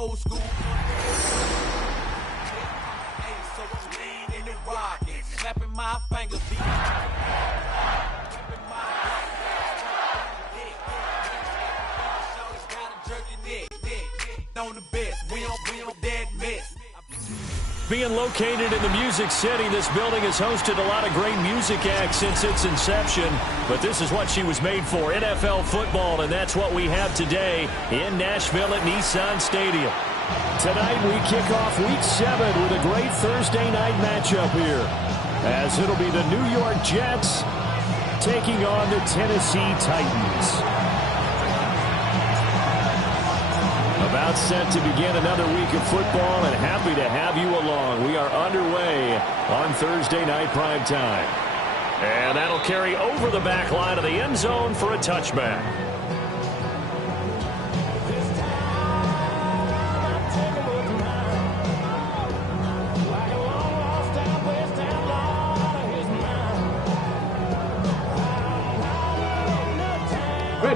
old school. Hey, so I'm leaning and rocking, slapping my fingers. On the best, we on that mess. Being located in the Music City, this building has hosted a lot of great music acts since its inception. But this is what she was made for, NFL football, and that's what we have today in Nashville at Nissan Stadium. Tonight we kick off Week 7 with a great Thursday night matchup here, as it'll be the New York Jets taking on the Tennessee Titans. About set to begin another week of football, and happy to have you along. We are underway on Thursday night primetime. And that'll carry over the back line of the end zone for a touchback.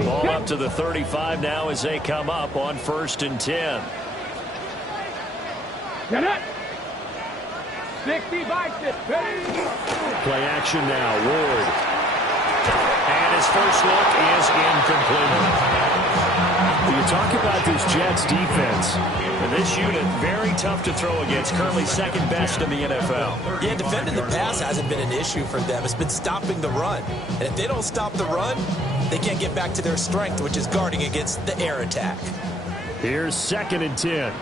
Ball up to the 35 now as they come up on 1st and 10. Play action now. Ward. And his first look is incomplete. You talk about this Jets defense. And this unit, very tough to throw against. Currently second best in the NFL. Yeah, defending the pass hasn't been an issue for them. It's been stopping the run. And if they don't stop the run, they can't get back to their strength, which is guarding against the air attack. Here's 2nd and 10.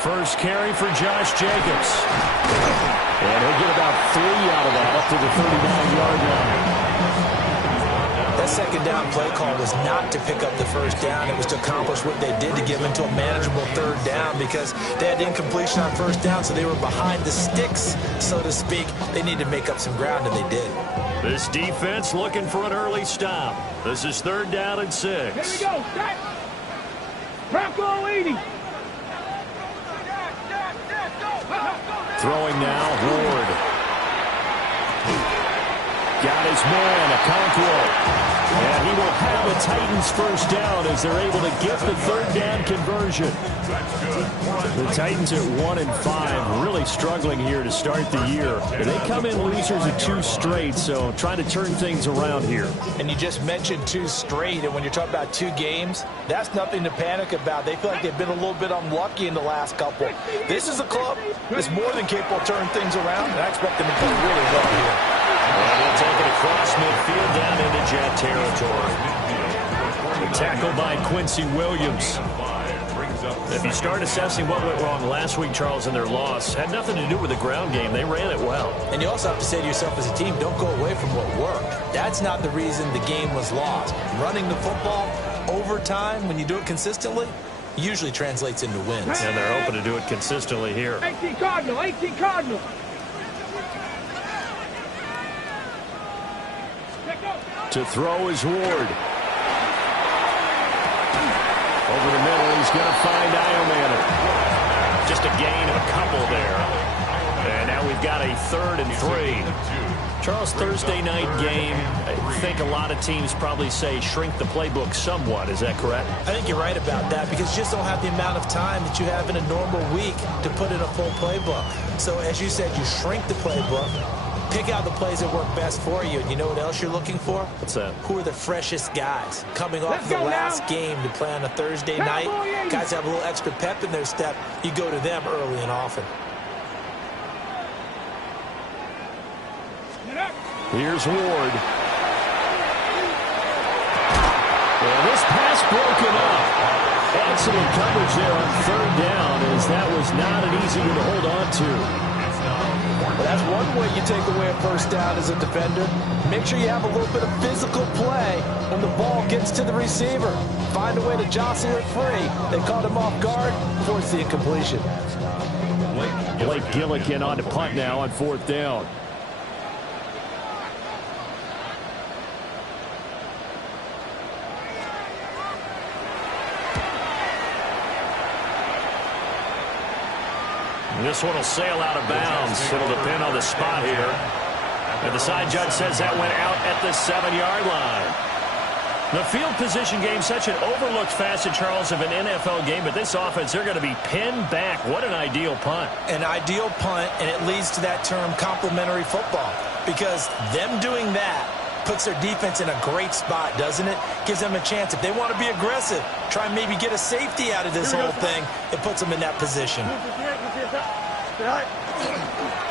First carry for Josh Jacobs. And he'll get about 3 out of that up to the 39-yard line. That second down play call was not to pick up the first down. It was to accomplish what they did to give them to a manageable 3rd down, because they had incompletion on 1st down, so they were behind the sticks, so to speak. They needed to make up some ground, and they did. This defense looking for an early stop. This is 3rd down and 6. Here we go. Set. Bronco leading. Throwing now, Ward. Got his man, Okonkwo. And he will have a Titans first down as they're able to get the 3rd down conversion. The Titans at 1-5, really struggling here to start the year. They come in losers of 2 straight, so trying to turn things around here. And you just mentioned 2 straight, and when you're talking about 2 games, that's nothing to panic about. They feel like they've been a little bit unlucky in the last couple. This is a club that's more than capable of turning things around, and I expect them to play really well here. And he'll take it across midfield down into Jet territory. Tackled by Quincy Williams. If you start assessing what went wrong last week, Charles, in their loss, had nothing to do with the ground game. They ran it well. And you also have to say to yourself as a team, don't go away from what worked. That's not the reason the game was lost. Running the football over time, when you do it consistently, usually translates into wins. And they're hoping to do it consistently here. 18 Cardinal, 18 Cardinal. To throw is Ward. Over the middle, he's going to find Iomanner. Just a gain of a couple there. And now we've got a 3rd and 3. Charles, Thursday night game, I think a lot of teams probably say shrink the playbook somewhat. Is that correct? I think you're right about that, because you just don't have the amount of time that you have in a normal week to put in a full playbook. So as you said, you shrink the playbook, pick out the plays that work best for you. And you know what else you're looking for? What's that? Who are the freshest guys coming off the last game to play on a Thursday night? Guys have a little extra pep in their step. You go to them early and often. Here's Ward. And this pass broken up. Excellent coverage there on 3rd down, as that was not an easy one to hold on to. Well, that's one way you take away a first down as a defender. Make sure you have a little bit of physical play when the ball gets to the receiver. Find a way to jostle it free. They caught him off guard, forced the incompletion. Blake Gillikin on to punt now on 4th down. This one will sail out of bounds. It'll depend on the spot here. And the side judge says that went out at the 7-yard line. The field position game, such an overlooked facet, Charles, of an NFL game, but this offense, they're going to be pinned back. What an ideal punt. An ideal punt, and it leads to that term complementary football, because them doing that puts their defense in a great spot, doesn't it? Gives them a chance. If they want to be aggressive, try and maybe get a safety out of this whole thing, it puts them in that position.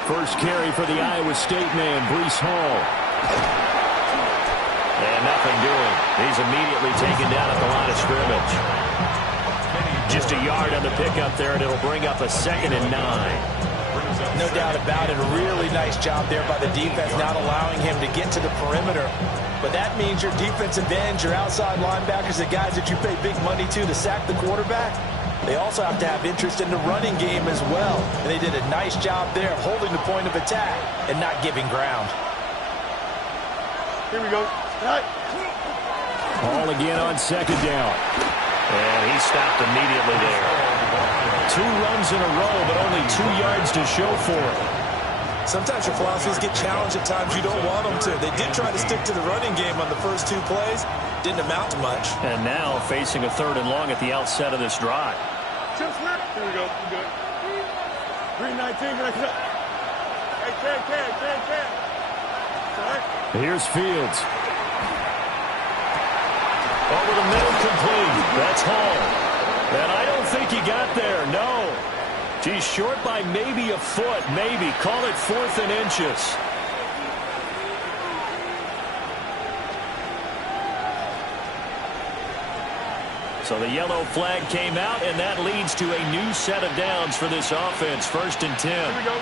First carry for the Iowa State man, Breece Hall. And nothing doing. He's immediately taken down at the line of scrimmage. Just a yard on the pickup there, and it'll bring up a 2nd and 9. No doubt about it. A really nice job there by the defense, not allowing him to get to the perimeter. But that means your defensive ends, your outside linebackers, the guys that you pay big money to sack the quarterback, they also have to have interest in the running game as well. And they did a nice job there, holding the point of attack and not giving ground. Here we go. Hall again on 2nd down. And he stopped immediately there. 2 runs in a row, but only 2 yards to show for it. Sometimes your philosophies get challenged at times you don't want them to. They did try to stick to the running game on the first 2 plays. Didn't amount to much. And now facing a 3rd and long at the outset of this drive. Here we go. We're good. 319. Hey, Here's Fields. Over the middle, complete. That's Hall. And I don't think he got there, no. He's short by maybe a foot, maybe. Call it 4th and inches. So the yellow flag came out, and that leads to a new set of downs for this offense. 1st and 10. here we go.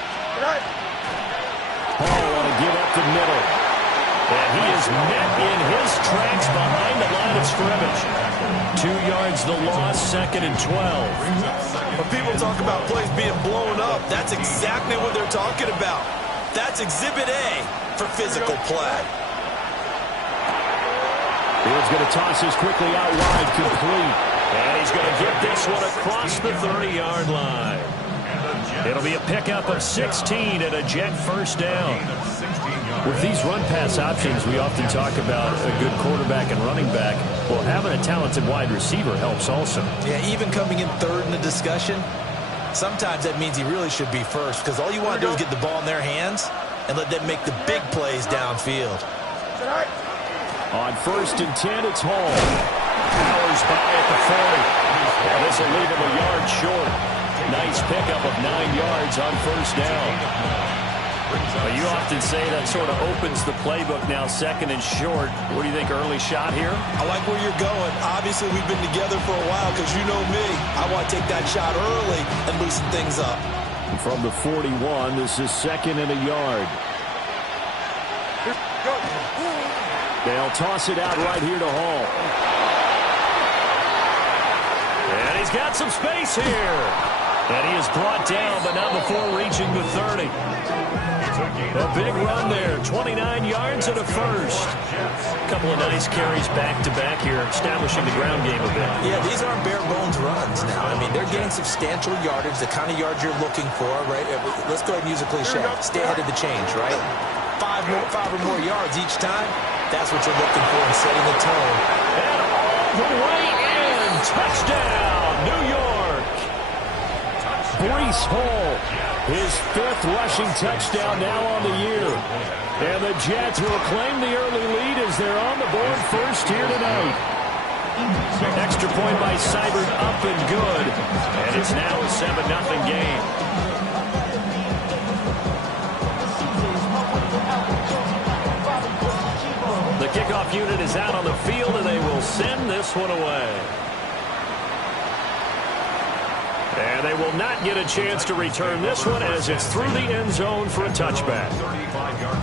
Hall want to give up the middle. And he is met in his tracks behind the line of scrimmage. 2 yards the loss, 2nd and 12. When people talk about plays being blown up, that's exactly what they're talking about. That's Exhibit A for physical play. Fields going to toss this quickly out wide, complete. And he's going to get this one across the 30-yard line. It'll be a pickup of 16 and a Jet first down. With these run-pass options, we often talk about a good quarterback and running back. Well, having a talented wide receiver helps also. Yeah, even coming in 3rd in the discussion, sometimes that means he really should be first, because all you want to do is get the ball in their hands and let them make the big plays downfield. On 1st and 10, it's Hall. Powers by at the 40. And this will leave him a yard short. Nice pickup of 9 yards on 1st down. But you often say that sort of opens the playbook now, 2nd and short. What do you think, early shot here? I like where you're going. Obviously, we've been together for a while, because you know me. I want to take that shot early and loosen things up. And from the 41, this is 2nd and a yard. They'll toss it out right here to Hall. And he's got some space here. And he is brought down, but not before reaching the 30. A big run there, 29 yards and a first. A couple of nice carries back-to-back here, establishing the ground game a bit. Yeah, these aren't bare-bones runs now. I mean, they're getting substantial yardage, the kind of yards you're looking for, right? Let's go ahead and use a cliche. Stay ahead of the change, right? 5 or more yards each time. That's what you're looking for in setting the tone. And all the way in. Touchdown, New York. Breece Hall, his 5th rushing touchdown now on the year. And the Jets will claim the early lead as they're on the board first here tonight. Extra point by Seibert, up and good. And it's now a 7-0 game. The kickoff unit is out on the field, and they will send this one away. And they will not get a chance to return this one as it's through the end zone for a touchback. 35-yard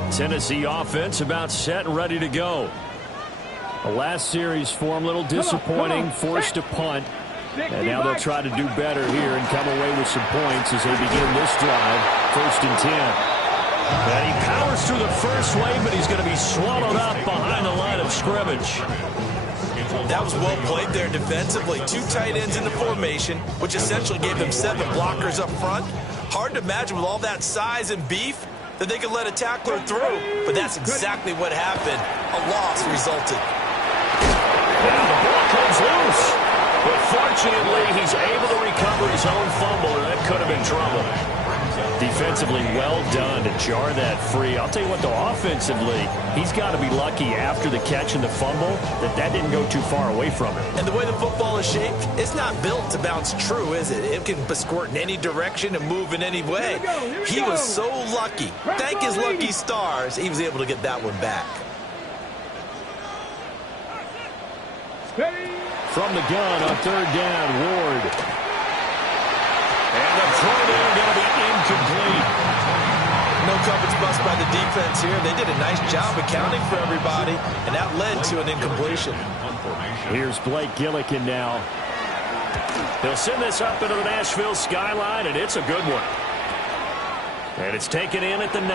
line. Tennessee offense about set and ready to go. The last series for them, a little disappointing, forced to punt. And now they'll try to do better here and come away with some points as they begin this drive. 1st and 10. And he powers through the first wave, but he's going to be swallowed up behind the line of scrimmage. That was well played there defensively. 2 tight ends in the formation, which essentially gave them 7 blockers up front. Hard to imagine with all that size and beef that they could let a tackler through, but that's exactly what happened. A loss resulted. Now the ball comes loose, but fortunately he's able to recover his own fumble, or that could have been trouble. Defensively, well done to jar that free. I'll tell you what, though, offensively, he's got to be lucky after the catch and the fumble that didn't go too far away from him. And the way the football is shaped, it's not built to bounce true, is it? It can squirt in any direction and move in any way. He was so lucky. Thank his lucky stars, he was able to get that one back. From the gun on 3rd down, Ward. And the throw there going to be incomplete. No coverage bust by the defense here. They did a nice job accounting for everybody, and that led to an incompletion. Here's Blake Gillikin now. He'll send this up into the Nashville skyline, and it's a good one. And it's taken in at the 9.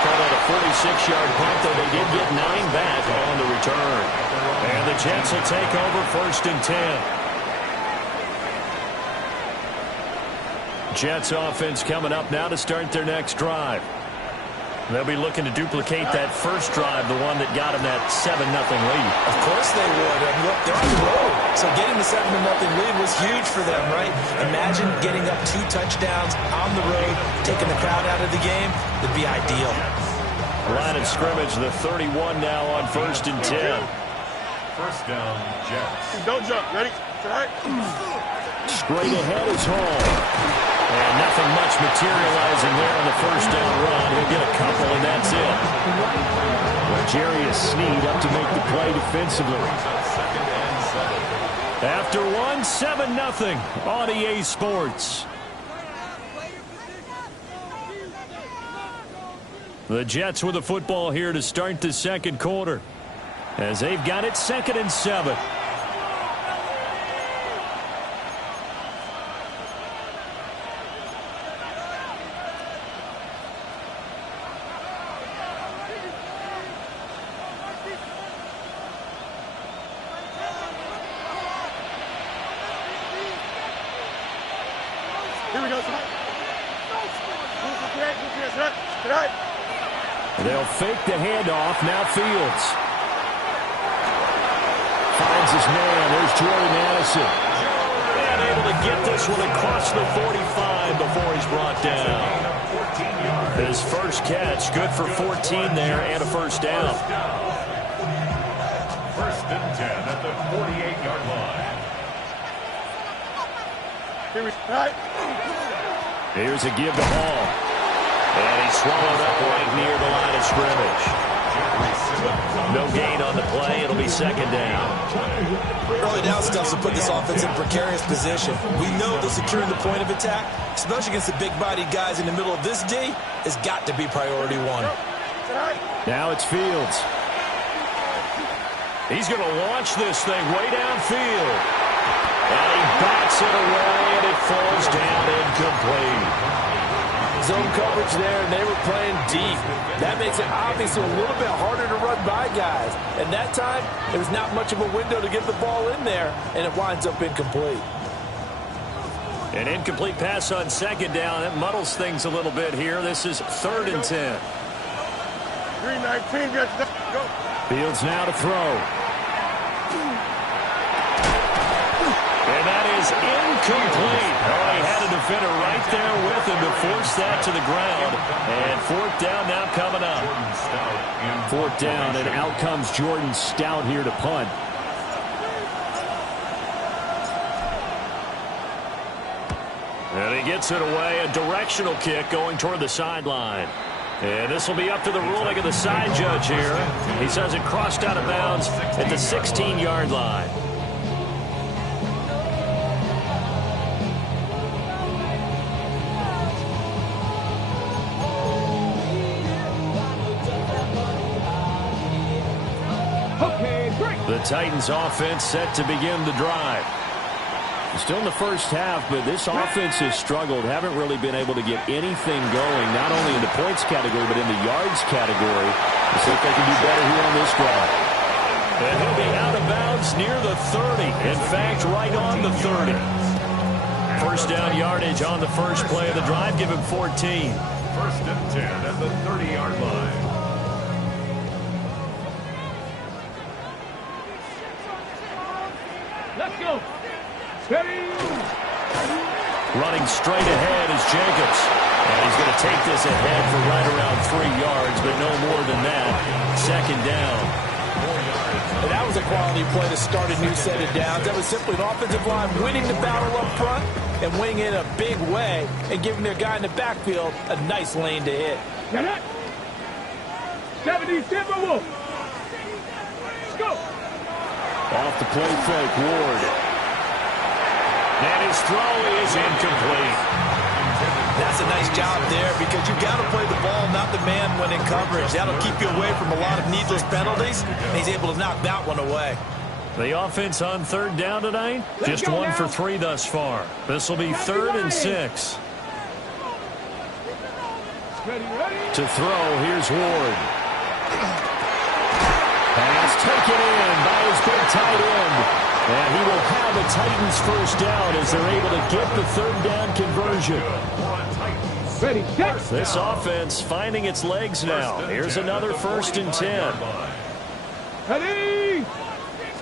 Called out a 46-yard punt, though they did get 9 back on the return. And the Jets will take over 1st and 10. Jets offense coming up now to start their next drive. They'll be looking to duplicate that first drive, the one that got them that 7-0 lead. Of course they would. And look, they're on the road. So getting the 7-0 lead was huge for them, right? Imagine getting up 2 touchdowns on the road, taking the crowd out of the game. It'd be ideal. Line of scrimmage, the 31 now on 1st and 10. First down, Jets. Don't jump. Ready? Try. Straight ahead is Hall. And nothing much materializing there on the 1st down run. He'll get a couple, and that's it. Jarius Sneed up to make the play defensively. After 7-0 on EA Sports. The Jets with the football here to start the 2nd quarter, as they've got it 2nd and 7. They'll fake the handoff. Now Fields finds his man. There's Jordan Addison. And able to get this one across the 45 before he's brought down. His first catch, good for 14 there and a 1st down. 1st and 10 at the 48-yard line. Here's a give to Hall. And he's swallowed up right near the line of scrimmage. No gain on the play. It'll be 2nd down. Early down stuff to put this offense in a precarious position. We know that securing the point of attack, especially against the big-bodied guys in the middle of this D, has got to be priority 1. Now it's Fields. He's going to launch this thing way downfield. And he bats it away, and it falls down incomplete. Zone coverage there, and they were playing deep. That makes it obviously a little bit harder to run by guys. And that time, there was not much of a window to get the ball in there, and it winds up incomplete. An incomplete pass on 2nd down. That muddles things a little bit here. This is 3rd and 10. 319, go. Fields now to throw. And that is incomplete. Oh, he had a defender right there with him to force that to the ground. And 4th down now coming up. 4th down, and out comes Jordan Stout here to punt. And he gets it away. A directional kick going toward the sideline. And this will be up to the ruling of the side judge here. He says it crossed out of bounds at the 16-yard line. The Titans offense set to begin the drive. Still in the first half, but this offense has struggled. Haven't really been able to get anything going, not only in the points category, but in the yards category. Let's see if they can do better here on this drive. And he'll be out of bounds near the 30. In fact, right on the 30. First down yardage on the first play of the drive. Give him 14. 1st and 10 at the 30-yard line. Let's go. Steady. Running straight ahead is Jacobs. And he's going to take this ahead for right around 3 yards, but no more than that. 2nd down. And that was a quality play to start a new set of downs. That was simply an offensive line winning the battle up front and winning it in a big way and giving their guy in the backfield a nice lane to hit. Get it. 70 Timberwolf. Let's go. Off the play fake, Ward. And his throw is incomplete. That's a nice job there because you've got to play the ball, not the man when in coverage. That'll keep you away from a lot of needless penalties, and he's able to knock that one away. The offense on 3rd down tonight, just 1 for 3 thus far. This will be 3rd and 6. To throw, here's Ward. Pass taken in by his big tight end. And he will have a Titans first down as they're able to get the 3rd down conversion. Ready, set. This offense finding its legs now. Here's another 1st and 10. Ready.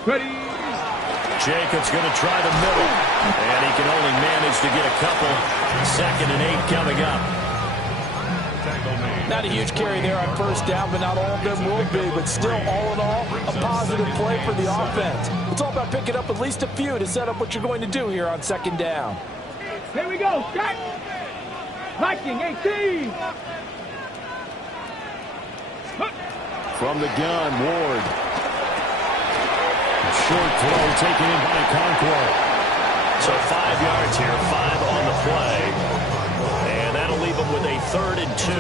Ready. Jacobs going to try the middle. And he can only manage to get a couple. 2nd and 8 coming up. Not a huge carry there on 1st down, but not all of them will be. But still, all in all, a positive play for the offense. It's all about picking up at least a few to set up what you're going to do here on 2nd down. Here we go. Set. Viking 18. From the gun, Ward. Short throw taken in by Conquo. So 5 yards here, 5 on the play. And that'll leave them with a 3rd and 2.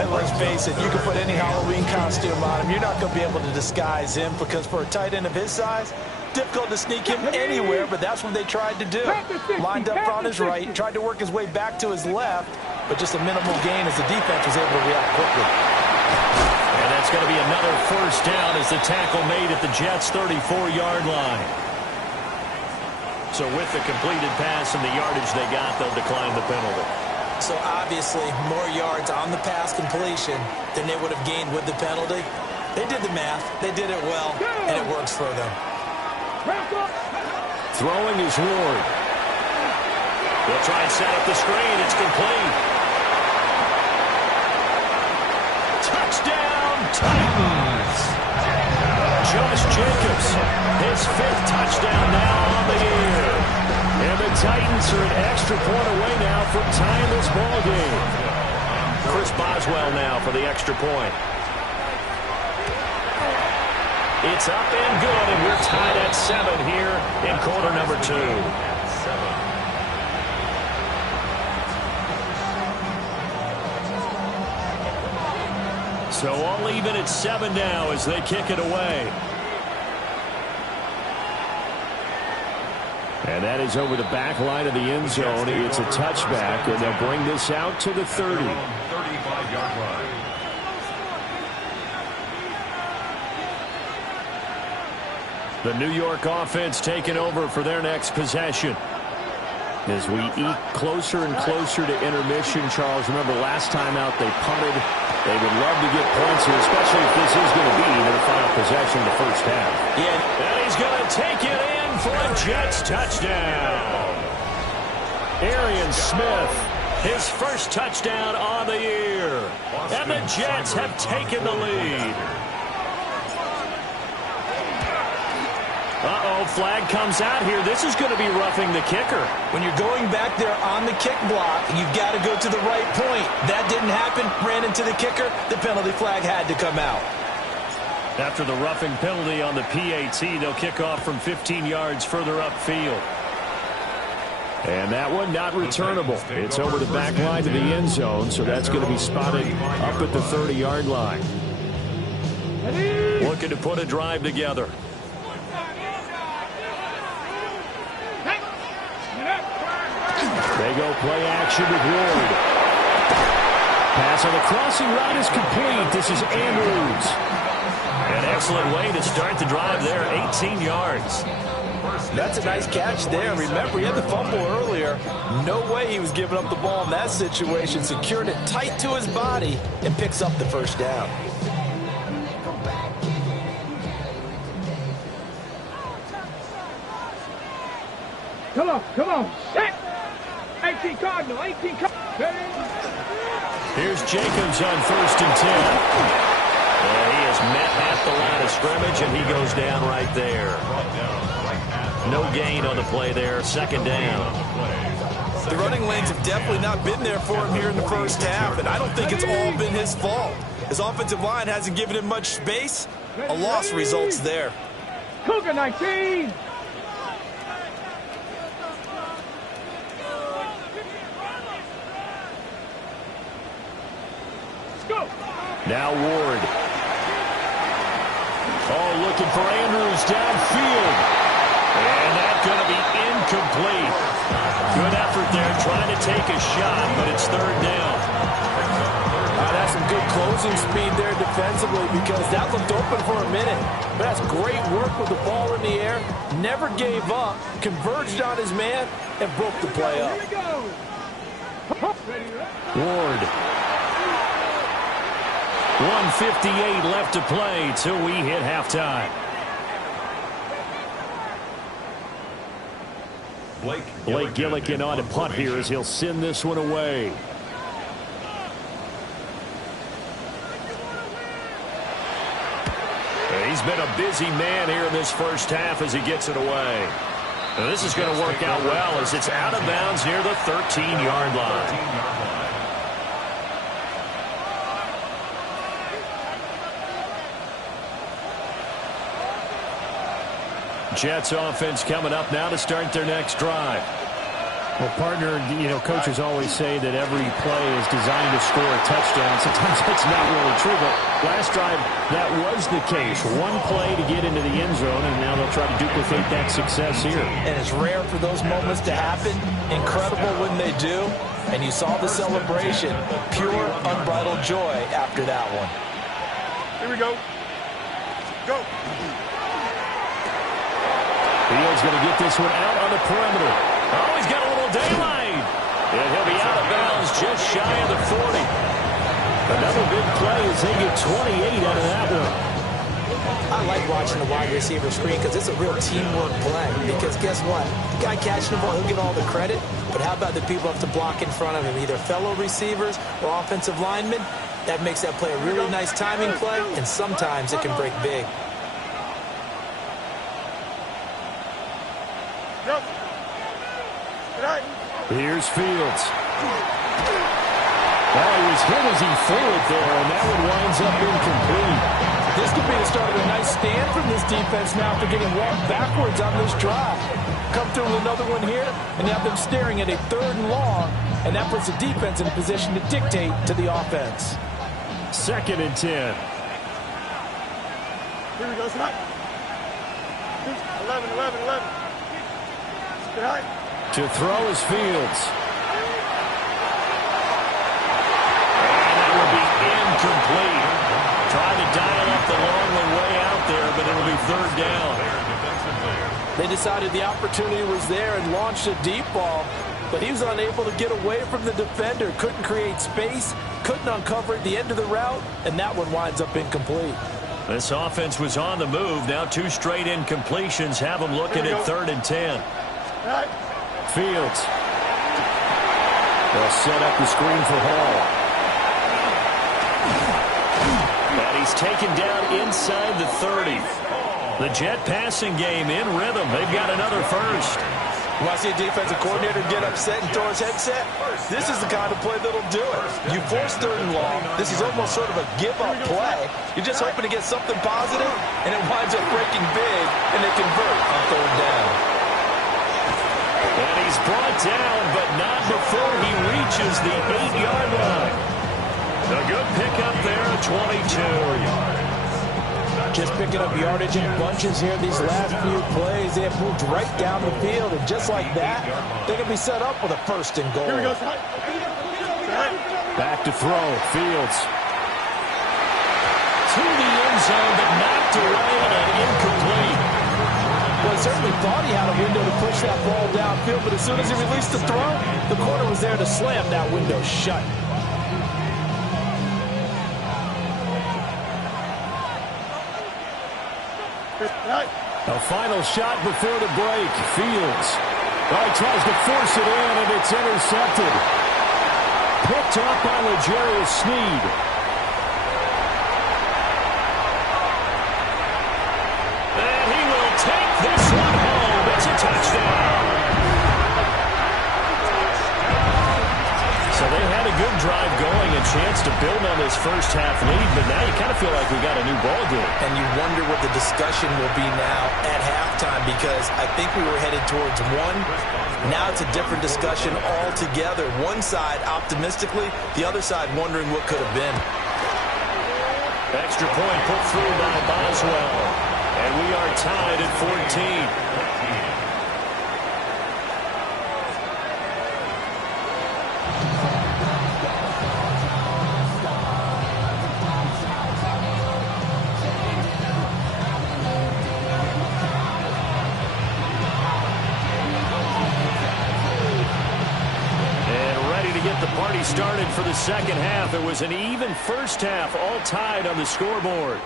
And let's face it, you can put any Halloween costume on him. You're not going to be able to disguise him because for a tight end of his size, difficult to sneak him anywhere, but that's what they tried to do. Lined up on his right, tried to work his way back to his left, but just a minimal gain as the defense was able to react quickly. And that's going to be another 1st down as the tackle made at the Jets' 34-yard line. So with the completed pass and the yardage they got, they'll decline the penalty. So obviously more yards on the pass completion than they would have gained with the penalty. They did the math. They did it well, and it works for them. Throwing is Ward. They'll try and set up the screen. It's complete. Touchdown, Titans. Josh Jacobs, his 5th touchdown now on the year. And the Titans are an extra point away now from tying this ball game. Chris Boswell now for the extra point. It's up and good, and we're tied at 7 here in quarter number 2. So all even at 7 now as they kick it away. And that is over the back line of the end zone. It's a touchback, and they'll bring this out to the 30. 35-yard line. The New York offense taking over for their next possession. As we eke closer and closer to intermission, Charles, remember last time out they punted. They would love to get points here, especially if this is going to be their final possession in the first half. Yeah, and he's going to take it in for a Jets touchdown. Arian Smith, his first touchdown on the year. And the Jets have taken the lead. Uh-oh, flag comes out here. This is going to be roughing the kicker. When you're going back there on the kick block, you've got to go to the right point. That didn't happen. Ran into the kicker. The penalty flag had to come out. After the roughing penalty on the PAT, they'll kick off from 15 yards further upfield. And that one not returnable. It's over the back line to the end zone, so that's going to be spotted up at the 30-yard line. Looking to put a drive together. They go play action with Ward. Pass on the crossing route is complete. This is Andrews. And An excellent way to start the drive there, 18 yards. That's a nice catch there. Remember, he had the fumble earlier. No way he was giving up the ball in that situation. Secured it tight to his body and picks up the first down. Come on, set! 18 Cardinal, 18 Cardinal. Here's Jacobs on 1st and 10. He has met at the line of scrimmage, and he goes down right there. No gain on the play there, 2nd down. The running lanes have definitely not been there for him here in the first half, and I don't think it's all been his fault. His offensive line hasn't given him much space. A loss results there. Cougar 19. Now Ward. Oh, looking for Andrews downfield. And that's going to be incomplete. Good effort there trying to take a shot, but it's 3rd down. That's some good closing speed there defensively because that looked open for a minute. But that's great work with the ball in the air. Never gave up, converged on his man, and broke the play up. Ward. 1:58 left to play till we hit halftime. Blake Gillikin on to punt here as he'll send this one away. He's been a busy man here in this first half as he gets it away. Now this is going to work out well as it's out of bounds near the 13-yard line. Jets offense coming up now to start their next drive. Well, partner, coaches always say that every play is designed to score a touchdown. Sometimes that's not really true, but last drive, that was the case. One play to get into the end zone, and now they'll try to duplicate that success here. And it's rare for those moments to happen. Incredible when they do. And you saw the celebration. Pure, unbridled joy after that one. Here we go. Go. Fields going to get this one out on the perimeter. Oh, he's got a little daylight. And he'll be out of bounds just shy of the 40. Another big play as they get 28 out of that one. I like watching the wide receiver screen because it's a real teamwork play. Because guess what? The guy catching the ball, he'll get all the credit. But how about the people who have to block in front of him, either fellow receivers or offensive linemen? That makes that play a really nice timing play, and sometimes it can break big. Here's Fields. Oh, he was hit as he threw it there, and that one winds up incomplete. This could be the start of a nice stand from this defense now after getting walked backwards on this drive. Come through with another one here, and you have them staring at a 3rd and long, and that puts the defense in a position to dictate to the offense. 2nd and 10. Here we go, tonight. 11. Good night. To throw is Fields. And that will be incomplete. Trying to dial up the long one way out there, but it'll be 3rd down. They decided the opportunity was there and launched a deep ball, but he was unable to get away from the defender. Couldn't create space, couldn't uncover at the end of the route, and that one winds up incomplete. This offense was on the move. Now 2 straight incompletions have them looking at 3rd and 10. Fields. They'll set up the screen for Hall. And he's taken down inside the 30. The Jet passing game in rhythm. They've got another first. You want to see a defensive coordinator get upset and throw his headset? This is the kind of play that'll do it. You force 3rd and long. This is almost sort of a give-up play. You're just hoping to get something positive, and it winds up breaking big, and they convert on 3rd down. And he's brought down, but not before he reaches the 8-yard line. A good pickup there at 22. Just picking up yardage in bunches here these last few plays. They have moved right down the field, and just like that, they're going to be set up with a 1st and goal. Here we go. Back to throw. Fields. To the end zone, but knocked away and incomplete. Well, he certainly thought he had a window to push that ball downfield, but as soon as he released the throw, the corner was there to slam that window shut. A final shot before the break. Fields. Oh, he tries to force it in, and it's intercepted. Picked up by L'Jarius Sneed. And he will take this one home. It's a touchdown. So they had a good drive going, a chance to build on this first half lead, but now you kind of feel like we got a new ball game. And you wonder what the discussion will be now at halftime, because I think we were headed towards one. Now it's a different discussion altogether. One side optimistically, the other side wondering what could have been. Extra point put through by Boswell. And we are tied at 14. Started for the second half. It was an even first half, all tied on the scoreboard.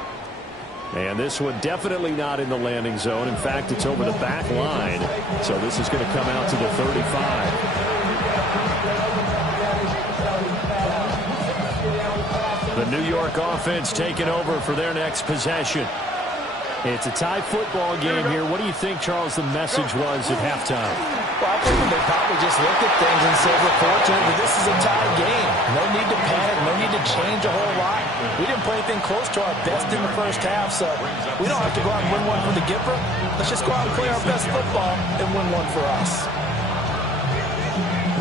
And this one definitely not in the landing zone. In fact, it's over the back line. So this is going to come out to the 35. The New York offense taking over for their next possession. It's a tie football game here. What do you think, Charles, the message was at halftime? Well, I think they probably just looked at things and said, we're fortunate that this is a tie game. No need to panic. No need to change a whole lot. We didn't play anything close to our best in the first half, so we don't have to go out and win one for the Gipper. Let's just go out and play our best football and win one for us.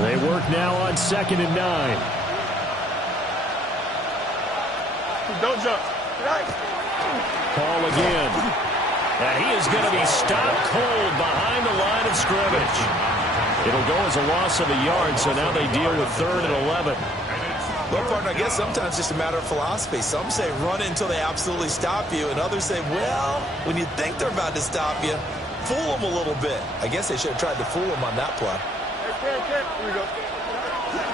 They work now on 2nd and 9. Don't jump. Call again. And he is going to be stopped cold behind the line of scrimmage. It'll go as a loss of a yard, so now they deal with 3rd and 11. Well, partner, I guess sometimes it's just a matter of philosophy. Some say run until they absolutely stop you, and others say, well, when you think they're about to stop you, fool them a little bit. I guess they should have tried to fool them on that play. Here we go.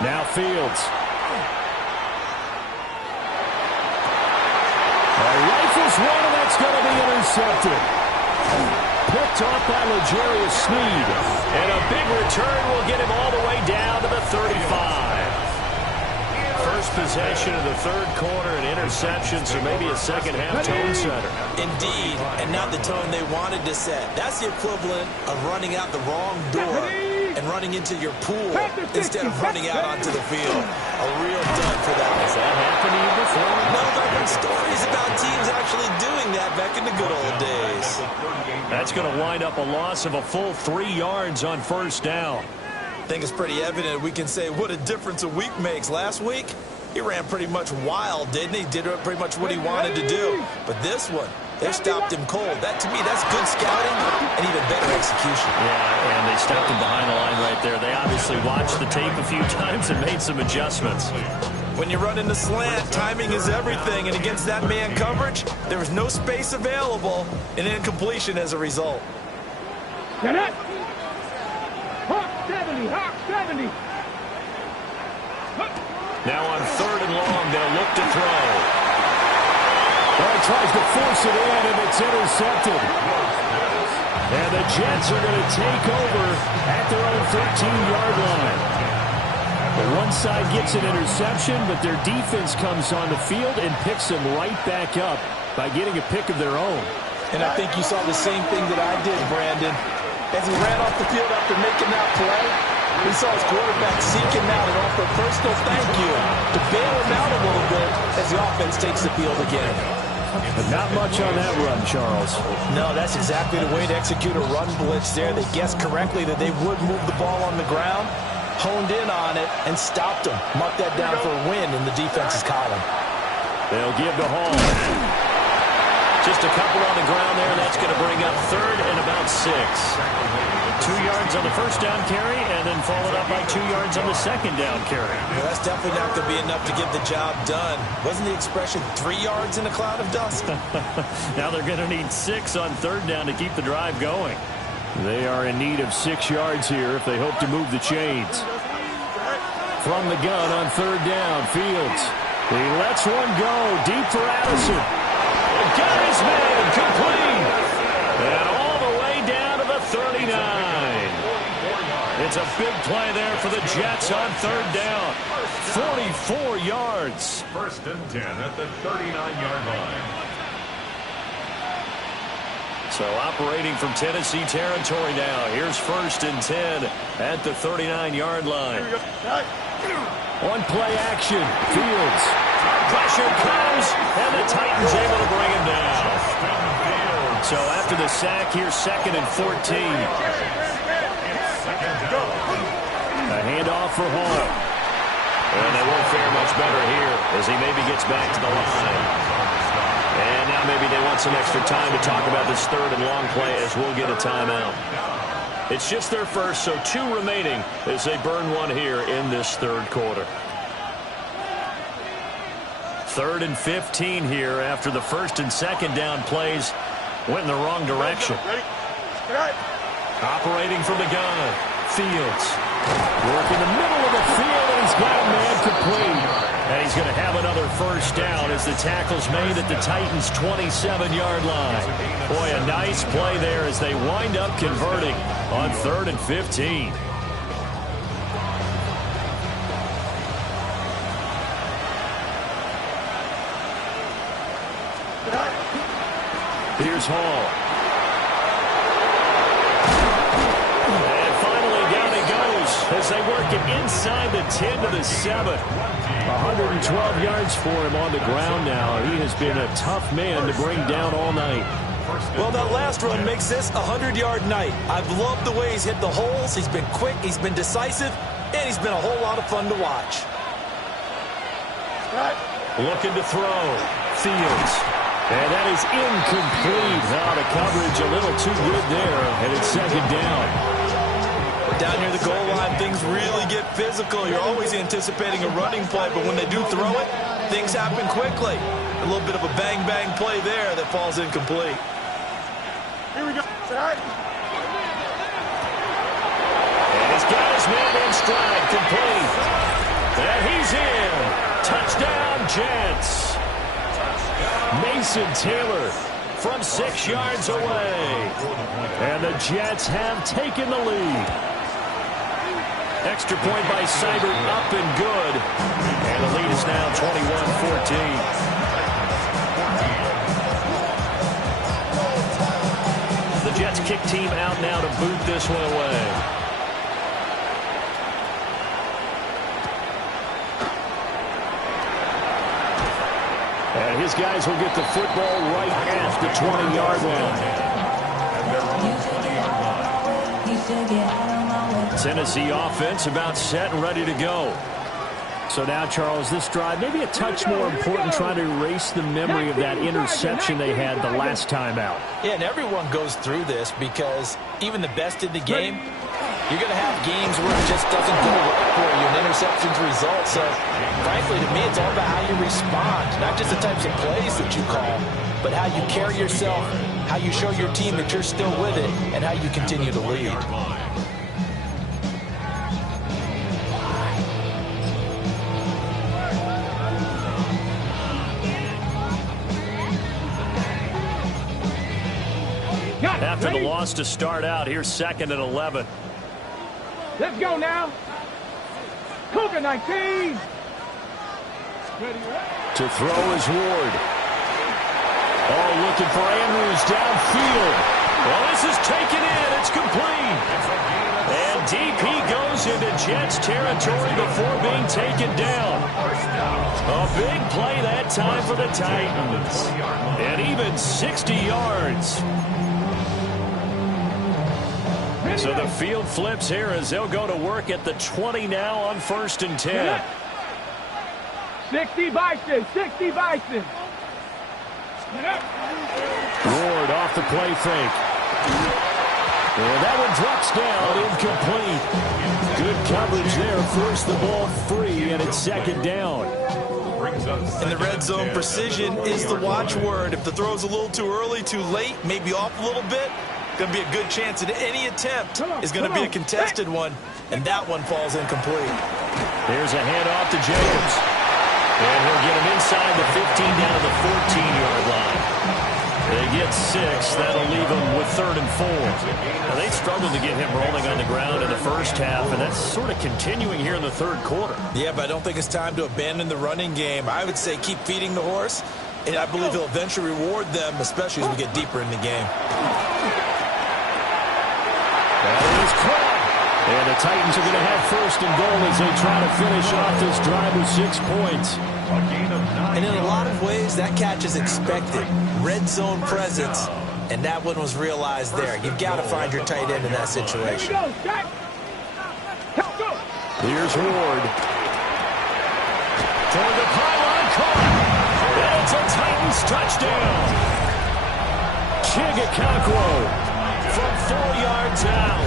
Now Fields. Rifles one, and that's going to be intercepted. Picked off by L'Jarius Sneed. And a big return will get him all the way down to the 35. First possession of the third quarter, an interception, so maybe a second half tone setter. Indeed, and not the tone they wanted to set. That's the equivalent of running out the wrong door and running into your pool instead of running out onto the field. A real dud for that. Has that happened to you before? No, but I've heard stories about teams actually doing that back in the good old days. That's going to wind up a loss of a full 3 yards on first down. I think it's pretty evident we can say what a difference a week makes. Last week, he ran pretty much wild, didn't he? Did pretty much what he wanted to do. But this one, they stopped him cold. That, to me, that's good scouting and even better execution. Yeah, and they stopped him behind the line right there. They obviously watched the tape a few times and made some adjustments. When you run in the slant, timing is everything. And against that man coverage, there was no space available, and incompletion as a result. Get it! Hawk 70, Hawk 70. Now on 3rd and long, they'll look to throw. Well, he tries to force it in, and it's intercepted. And the Jets are going to take over at their own 13-yard line. The one side gets an interception, but their defense comes on the field and picks them right back up by getting a pick of their own. And I think you saw the same thing that I did, Brandon. As he ran off the field after making that play, we saw his quarterback seek him out and offer a personal thank you to bail him out a little bit as the offense takes the field again. But not much on that run, Charles. No, that's exactly the way to execute a run blitz there. They guessed correctly that they would move the ball on the ground, honed in on it, and stopped him. Mark that down for a win in the defense's column. They'll give to Hall. Just a couple on the ground there. That's going to bring up 3rd and about 6. 2 yards on the first down carry, and then followed up by 2 yards on the second down carry. Well, that's definitely not going to be enough to get the job done. Wasn't the expression 3 yards in a cloud of dust? Now they're going to need 6 on third down to keep the drive going. They are in need of 6 yards here if they hope to move the chains. From the gun on third down, Fields. He lets one go deep for Addison. The gun is made complete. And all the way down to the 39. It's a big play there for the Jets on third down. 44 yards. First and 10 at the 39-yard line. So operating from Tennessee territory now. Here's first and 10 at the 39-yard line. On play action, Fields. Pressure comes, and the Titans able to bring him down. So after the sack, here's second and 14. A handoff for Hall. And they won't fare much better here as he maybe gets back to the line. And now maybe they want some extra time to talk about this third and long play as we'll get a timeout. It's just their first, so 2 remaining as they burn one here in this third quarter. Third and 15 here after the first and second down plays went in the wrong direction. Operating from the gun, Fields. Work in the middle of the field, and he's got a man complete. And he's going to have another first down as the tackle's made at the Titans' 27-yard line. Boy, a nice play there as they wind up converting on third and 15. Here's Hall. And finally down he goes as they work it inside the 10 to the 7. 112 yards for him on the ground now. He has been a tough man to bring down all night. Well, that last run makes this a 100-yard night. I've loved the way he's hit the holes. He's been quick, he's been decisive, and he's been a whole lot of fun to watch. Looking to throw. Fields. And that is incomplete. Now the coverage a little too good there, and it's second down. Down near the goal line, things really get physical. You're always anticipating a running play, but when they do throw it, things happen quickly. A little bit of a bang-bang play there that falls incomplete. Here we go. And he's got his man in stride, complete. And he's in. Touchdown, Jets. Mason Taylor from 6 yards away. And the Jets have taken the lead. Extra point by Seibert, up and good. And the lead is now 21-14. The Jets kick team out now to boot this one away. And his guys will get the football right at the 20-yard line. Tennessee offense about set and ready to go. So now, Charles, this drive maybe a touch more important, trying to erase the memory of that interception they had the last time out. Yeah, and everyone goes through this because even the best in the game, you're going to have games where it just doesn't go right for you, and interceptions result. So, frankly, to me, it's all about how you respond, not just the types of plays that you call, but how you carry yourself, how you show your team that you're still with it, and how you continue to lead. After the loss to start out, here's second and 11. Let's go now. Cougar 19. To throw is Ward. Oh, looking for Andrews downfield. Well, this is taken in. It's complete. And DP goes into Jets territory before being taken down. A big play that time for the Titans. And even 60 yards. So the field flips here as they'll go to work at the 20 now on first and 10. 60 Bison, 60 Bison. Ward off the play fake. And that one drops down, incomplete. Good coverage there, forced the ball free, and it's second down. In the red zone, precision is the watchword. If the throw's a little too early, too late, maybe off a little bit, going to be a good chance that any attempt is going to be a contested one, and that one falls incomplete. Here's a handoff to Jacobs. And he'll get him inside the 15 down to the 14-yard line. They get 6. That'll leave them with 3rd and 4. Now, they struggled to get him rolling on the ground in the first half, and that's sort of continuing here in the third quarter. Yeah, but I don't think it's time to abandon the running game. I would say keep feeding the horse, and I believe he'll eventually reward them, especially as we get deeper in the game. That is caught. And the Titans are going to have 1st and goal as they try to finish off this drive with 6 points. And in a lot of ways, that catch is expected. Red zone presence, and that one was realized there. You've got to find your tight end in that situation. Here's Ward. Toward the pylon, caught. And it's a Titans touchdown. Chigakakwo from 4 yards out.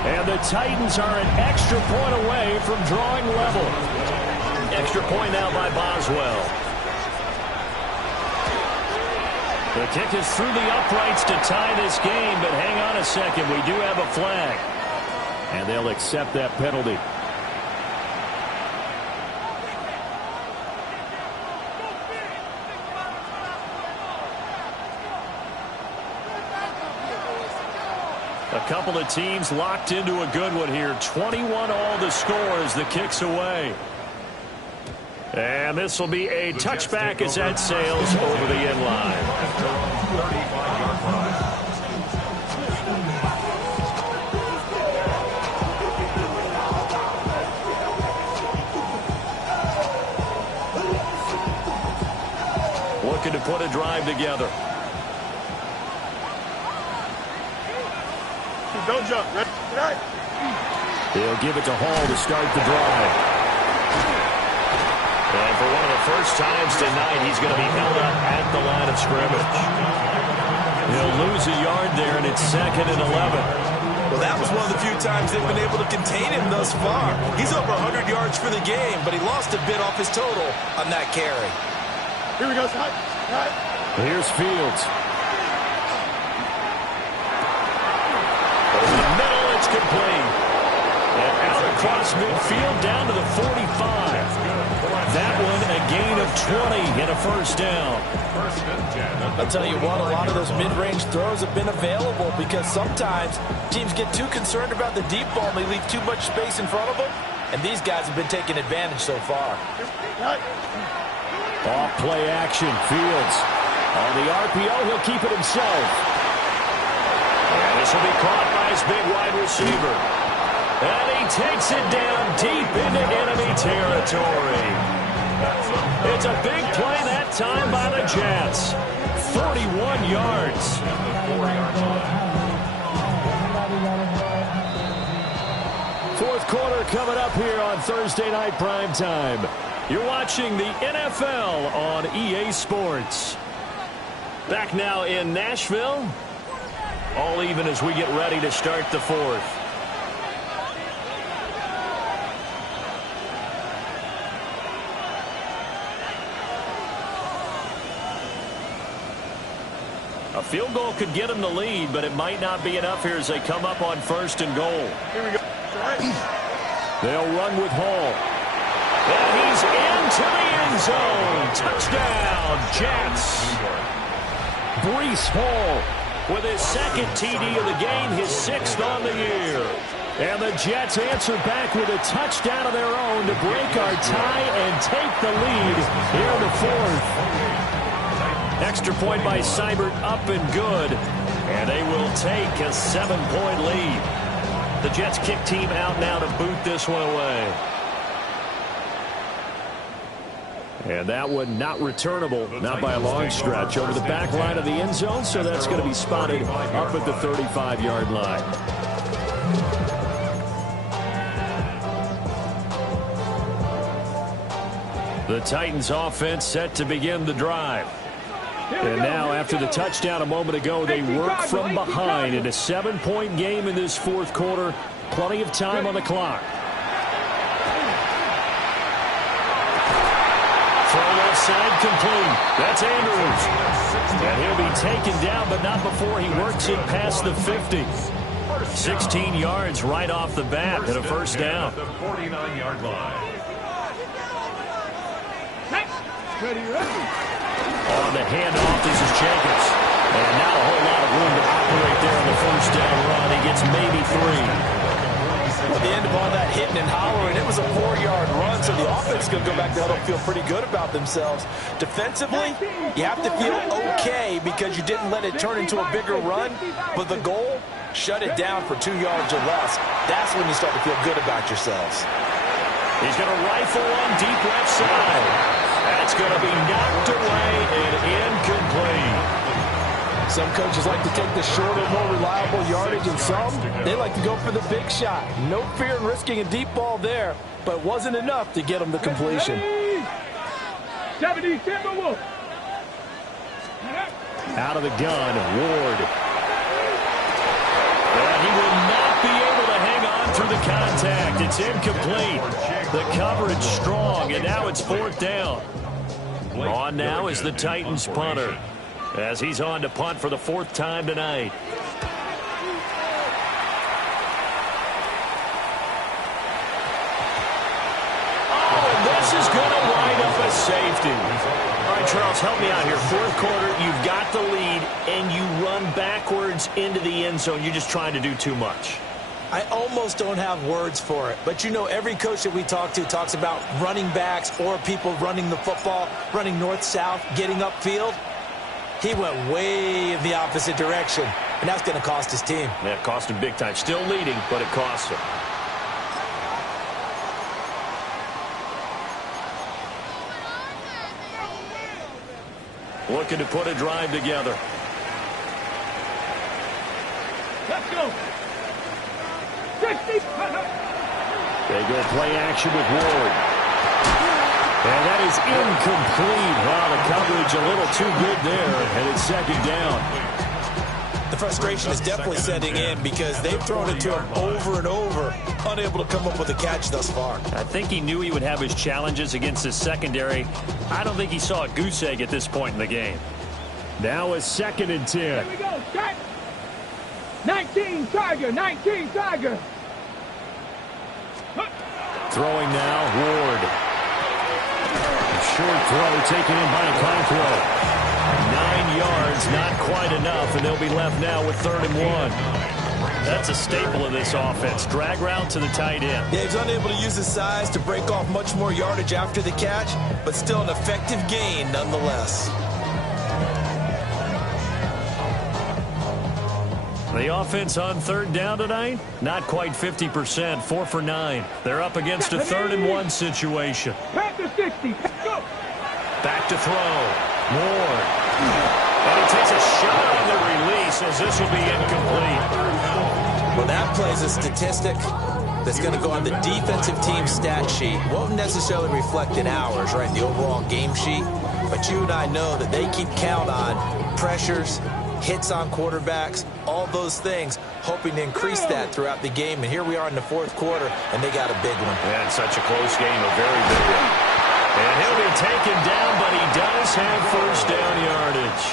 And the Titans are an extra point away from drawing level. Extra point now by Boswell. The kick is through the uprights to tie this game, but hang on a second. We do have a flag. And they'll accept that penalty. A couple of teams locked into a good one here. 21 all the score as the kick's away. And this will be a touchback as that sails over the end line. Looking to put a drive together. Don't jump. Right. They'll give it to Hall to start the drive. And for one of the first times tonight, he's going to be held up at the line of scrimmage. He'll lose a yard there, and it's 2nd and 11. Well, that was one of the few times they've been able to contain him thus far. He's over 100 yards for the game, but he lost a bit off his total on that carry. Here we go, Scott. Here's Fields. Over the middle, it's complete. And out across midfield, down to the 45. That one a gain of 20 and a first down. I'll tell you what, a lot of those mid-range throws have been available because sometimes teams get too concerned about the deep ball and they leave too much space in front of them, and these guys have been taking advantage so far. Off play action, Fields. On the RPO, he'll keep it himself. And this will be caught by his big wide receiver. And he takes it down deep into enemy territory. It's a big play that time by the Jets. 41 yards. Fourth quarter coming up here on Thursday Night Primetime. You're watching the NFL on EA Sports. Back now in Nashville. All even as we get ready to start the fourth. A field goal could get them the lead, but it might not be enough here as they come up on 1st and goal. Here we go. They'll run with Hall. And he's into the end zone. Touchdown, Jets. Breece Hall with his 2nd TD of the game, his 6th on the year. And the Jets answer back with a touchdown of their own to break our tie and take the lead here in the fourth. Extra point by Seibert up and good. And they will take a 7-point lead. The Jets kick team out now to boot this one away. And that one not returnable, not by a long stretch, over the back line of the end zone, so that's going to be spotted up at the 35-yard line. The Titans offense set to begin the drive. And now, after the touchdown a moment ago, they work from behind in a 7-point game in this fourth quarter. Plenty of time on the clock. Throw left side complete. That's Andrews. And he'll be taken down, but not before he works it past the 50. 16 yards right off the bat and a first down. The 49-yard line. On the handoff, this is Jacobs. And not a whole lot of room to operate there on the first down run. He gets maybe 3. At the end of all that hitting and hollering, it was a 4-yard run, so the offense is going to go back to huddle, feel pretty good about themselves. Defensively, you have to feel okay because you didn't let it turn into a bigger run, but the goal, shut it down for 2 yards or less. That's when you start to feel good about yourselves. He's going to rifle one deep left side. That's going to be knocked away and incomplete. Some coaches like to take the shorter, more reliable yardage, and some, they like to go for the big shot. No fear in risking a deep ball there, but it wasn't enough to get them the completion. 70 Timberwolves. Out of the gun, Ward. And he will not be able to hang on through the contact. It's incomplete. The coverage strong, and now it's fourth down. On now is the Titans punter, as he's on to punt for the 4th time tonight. Oh, and this is going to wind up a safety. All right, Charles, help me out here. Fourth quarter, you've got the lead, and you run backwards into the end zone. You're just trying to do too much. I almost don't have words for it. But, you know, every coach that we talk to talks about running backs or people running the football, running north-south, getting upfield. He went way in the opposite direction, and that's going to cost his team. Yeah, it cost him big time. Still leading, but it cost him. Looking to put a drive together. Let's go. 60. They go play action with Ward. And that is incomplete. Wow, the coverage a little too good there, and it's second down. The frustration is definitely setting in because they've thrown it to him over and over, unable to come up with a catch thus far. I think he knew he would have his challenges against his secondary. I don't think he saw a goose egg at this point in the game. Now a 2nd and 10. Here we go. Start. 19 Tiger. 19 Tiger. Throwing now, Ward. Short throw taken in by Okonkwo. 9 yards, not quite enough, and they'll be left now with 3rd and 1. That's a staple of this offense. Drag route to the tight end. Yeah, he's unable to use his size to break off much more yardage after the catch, but still an effective gain nonetheless. The offense on 3rd down tonight, not quite 50%, 4 for 9. They're up against a 3rd and 1 situation. Back to 60. Go. Back to throw. Ward. And he takes a shot on the release as this will be incomplete. Well, that plays a statistic that's going to go on the defensive team stat sheet. Won't necessarily reflect in ours, right, the overall game sheet. But you and I know that they keep count on pressures, hits on quarterbacks, all those things, hoping to increase that throughout the game. And here we are in the 4th quarter, and they got a big one. Yeah, it's such a close game, a very big one. And he'll be taken down, but he does have first down yardage.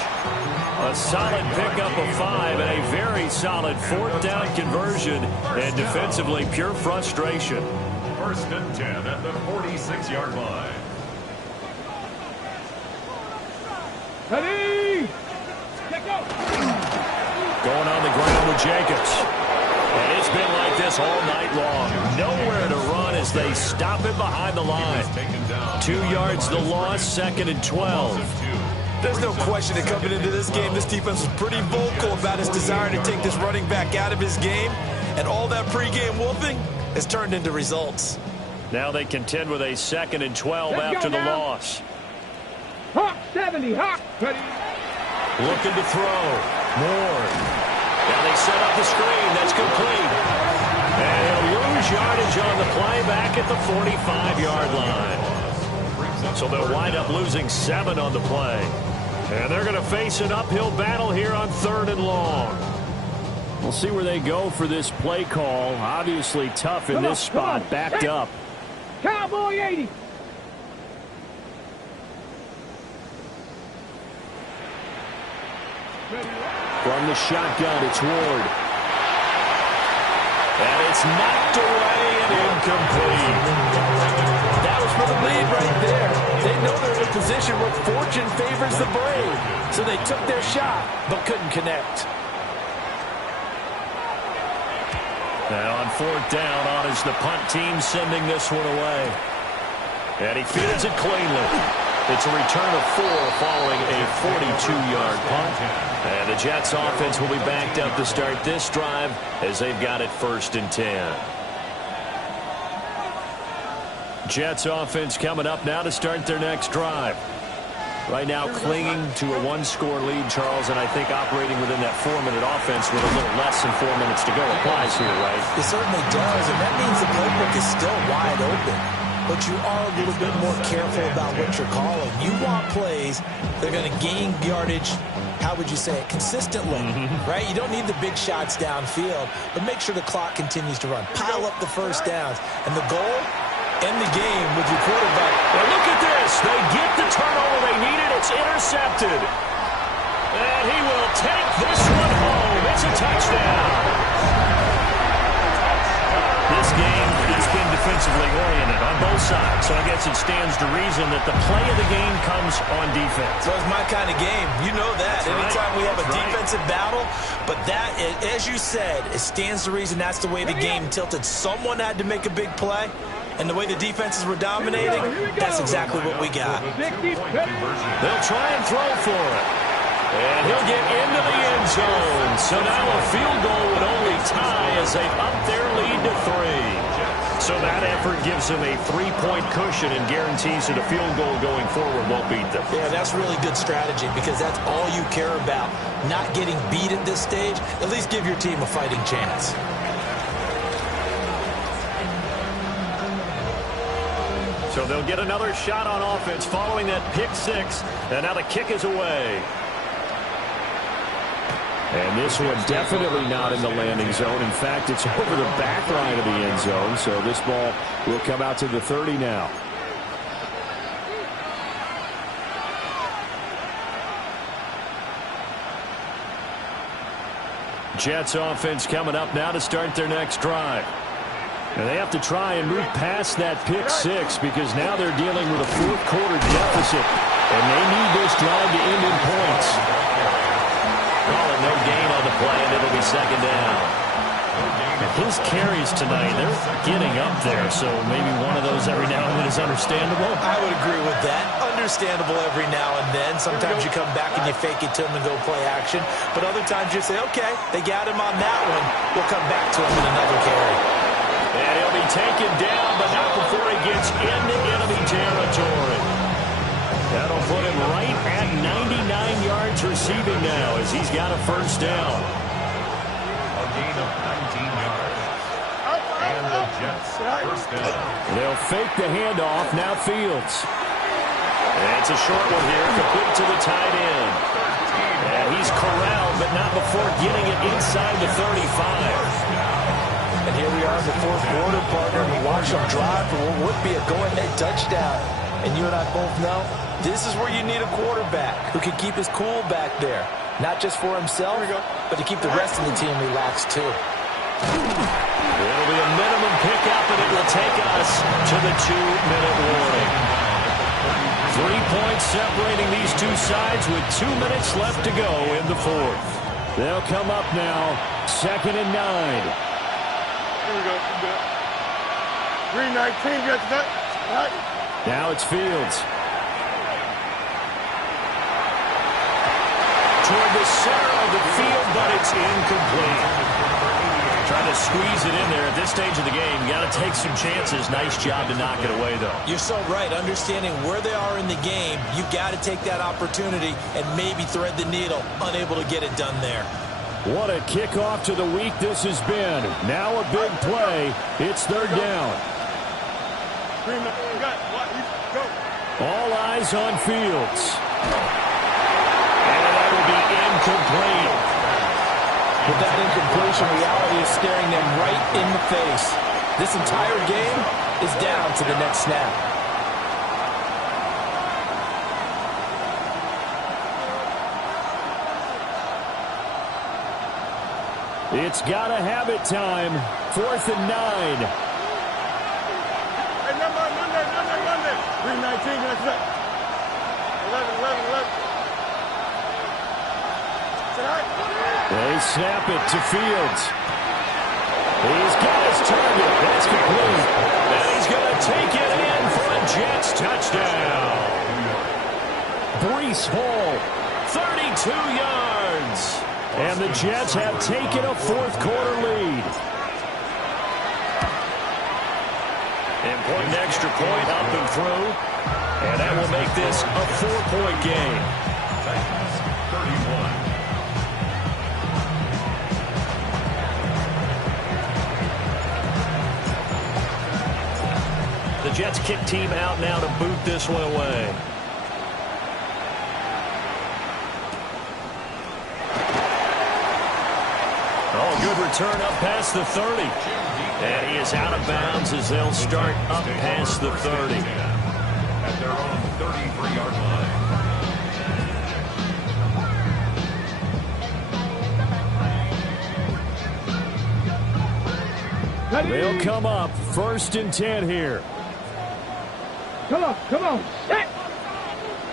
A solid pickup of 5 and a very solid 4th down conversion. And defensively, pure frustration. 1st and 10 at the 46-yard line. Ready. Let go. Going on the ground with Jacobs. And it's been like this all night long. Nowhere to run as they stop it behind the line. 2 yards the loss, 2nd and 12. There's no question that coming into this game, this defense was pretty vocal about his desire to take this running back out of his game. And all that pregame wolfing has turned into results. Now they contend with a 2nd and 12 after the loss. Hawk 70. Hawk. Ready. Looking to throw. Ward. Now they set up the screen. That's complete. And he'll lose yardage on the play back at the 45-yard line. So they'll wind up losing 7 on the play. And they're going to face an uphill battle here on 3rd and long. We'll see where they go for this play call. Obviously tough in this spot, backed up. Cowboy 80. From the shotgun, it's Ward. And it's knocked away and incomplete. That was for the lead right there. They know they're in a position where fortune favors the brave. So they took their shot, but couldn't connect. Now on 4th down, on is the punt team sending this one away. And he fields it cleanly. It's a return of 4 following a 42-yard punt. And the Jets offense will be backed up to start this drive as they've got it 1st and 10. Jets offense coming up now to start their next drive. Right now clinging to a 1-score lead, Charles, and I think operating within that 4-minute offense with a little less than 4 minutes to go applies here, right? It certainly does, and that means the playbook is still wide open. But you are a little bit more careful about what you're calling. You want plays that are going to gain yardage, how would you say it, consistently, right? You don't need the big shots downfield, but make sure the clock continues to run. Pile up the first downs. And the goal, end the game with your quarterback. Well, look at this. They get the turnover they needed. It's intercepted. And he will take this one home. It's a touchdown. This game has been defensively oriented on both sides, so I guess it stands to reason that the play of the game comes on defense. So it's my kind of game. You know that. Anytime we have a defensive battle, but that, as you said, it stands to reason that's the way the game tilted. Someone had to make a big play, and the way the defenses were dominating, that's exactly what we got. They'll try and throw for it. And he'll get into the end zone. So now a field goal would only tie as they up their lead to 3. So that effort gives them a 3-point cushion and guarantees that a field goal going forward won't beat them. Yeah, that's really good strategy because that's all you care about. Not getting beat at this stage. At least give your team a fighting chance. So they'll get another shot on offense following that pick 6. And now the kick is away. And this one definitely not in the landing zone. In fact, it's over the back line of the end zone. So this ball will come out to the 30 now. Jets offense coming up now to start their next drive. And they have to try and move past that pick 6 because now they're dealing with a 4th quarter deficit. And they need this drive to end in points. Call it no gain on the play, and it'll be 2nd down. His carries tonight, they're getting up there, so maybe one of those every now and then is understandable. I would agree with that. Understandable every now and then. Sometimes you come back and you fake it to him and go play action. But other times you say, okay, they got him on that one. We'll come back to him in another carry. And he'll be taken down, but not before he gets into enemy territory. That'll put him right at 99 yards receiving now as he's got a 1st down. A gain of 19 yards. And the Jets 1st down. They'll fake the handoff. Now Fields. And it's a short one here, complete to the tight end. And he's corralled, but not before getting it inside the 35. And here we are in the 4th quarter, partner, and we watch them drive for what would be a go-ahead touchdown. And you and I both know this is where you need a quarterback who can keep his cool back there. Not just for himself, but to keep the rest of the team relaxed, too. It'll be a minimum pickup, and it will take us to the 2-minute warning. 3 points separating these two sides with 2 minutes left to go in the 4th. They'll come up now, 2nd and 9. Here we go. 319, get that. Now it's Fields. Toward the center of the field, but it's incomplete. Trying to squeeze it in there at this stage of the game. You got to take some chances. Nice job to knock it away, though. You're so right. Understanding where they are in the game, you got to take that opportunity and maybe thread the needle. Unable to get it done there. What a kickoff to the week this has been. Now a big play. It's 3rd down. All eyes on Fields. complete. With that incompletion, reality is staring them right in the face. This entire game is down to the next snap. It's got to have it time. 4th and 9. Hey, number. 319, that's it. 11. They snap it to Fields. He's got his target. That's complete. And he's going to take it in for a Jets touchdown. Breece Hall, 32 yards. And the Jets have taken a fourth-quarter lead. Important extra point up and through. And that will make this a 4-point game. Titans 31. The Jets kick team out now to boot this one away. Oh, good return up past the 30. And he is out of bounds as they'll start up past the 30. At their own 33-yard line. They'll come up 1st and 10 here. Come on. Set.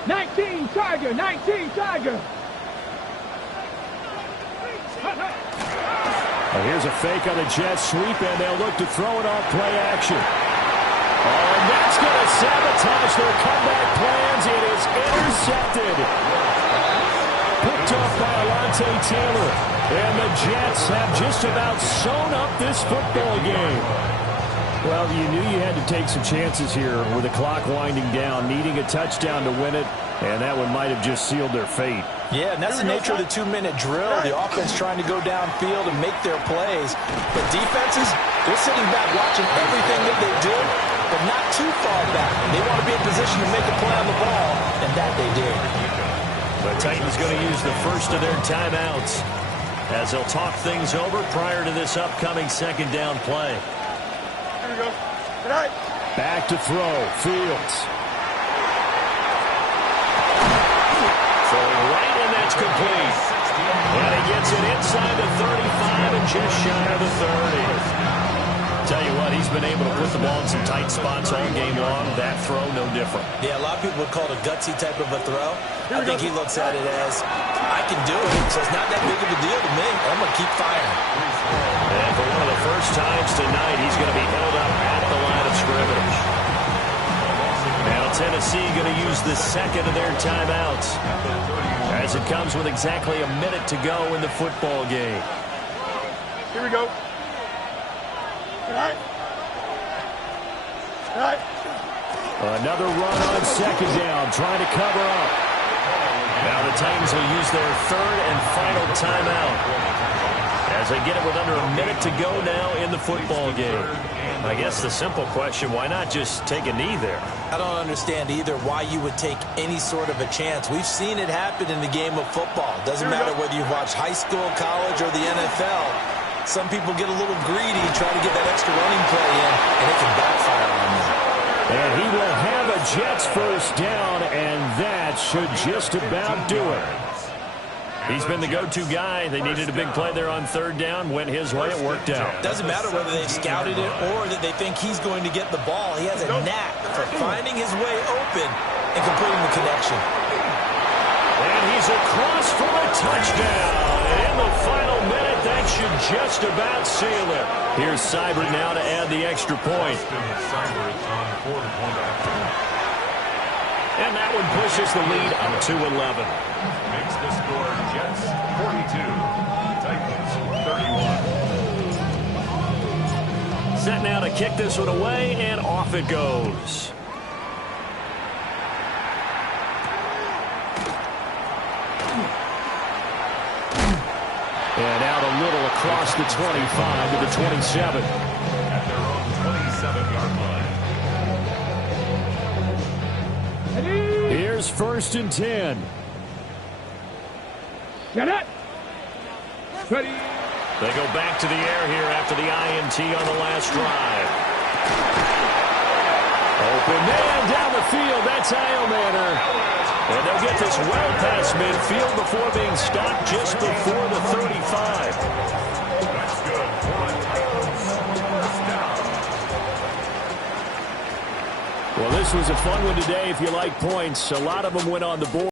19 Tiger. Here's a fake on the Jets sweep, and they'll look to throw it off play action. Oh, and that's going to sabotage their comeback plans. It is intercepted. Picked off by Alontae Taylor. And the Jets have just about sewn up this football game. Well, you knew you had to take some chances here with the clock winding down, needing a touchdown to win it, and that one might have just sealed their fate. Yeah, and that's the nature of the 2-minute drill. The offense trying to go downfield and make their plays. But defenses, they're sitting back watching everything that they do, but not too far back. They want to be in position to make a play on the ball, and that they did. The Titans going to use the first of their timeouts as they'll talk things over prior to this upcoming second down play. Here we go. Back to throw. Fields. Throwing right, and that's complete. And he gets it inside the 35 and just shy of the 30. Tell you what, he's been able to put the ball in some tight spots all game long. That throw, no different. Yeah, a lot of people would call it a gutsy type of a throw. I think he looks at it as, I can do it, so it's not that big of a deal to me. I'm going to keep firing. And for one of the first times tonight, he's going to be held up at the line of scrimmage. Now Tennessee going to use the second of their timeouts as it comes with exactly a minute to go in the football game. Here we go. Another run on second down, trying to cover up. Now the Titans will use their third and final timeout as they get it with under a minute to go now in the football game. I guess the simple question, why not just take a knee there? I don't understand either why you would take any sort of a chance. We've seen it happen in the game of football. Doesn't matter whether you've watched high school, college, or the NFL. Some people get a little greedy, try to get that extra running play in, and it can backfire on them. And he will have a Jets first down, and that should just about do it. He's been the go-to guy. They needed a big play there on third down. Went his way. It worked out. Doesn't matter whether they've scouted it or that they think he's going to get the ball. He has a knack for finding his way open and completing the connection. And he's across for a touchdown. And in the final minute, that should just about seal it. Here's Seibert now to add the extra point. And that one pushes the lead up to 11. Makes the score Jets 42, Titans 31. Set now to kick this one away, and off it goes. And out a little across the 25 to the 27. At their own 27-yard line. Here's 1st and 10. Get it. Ready. They go back to the air here after the INT on the last drive. Open man down the field. That's Heilmanner. And they'll get this well past midfield before being stopped just before the 35. That's good. 1 first down. Well, this was a fun one today if you like points. A lot of them went on the board.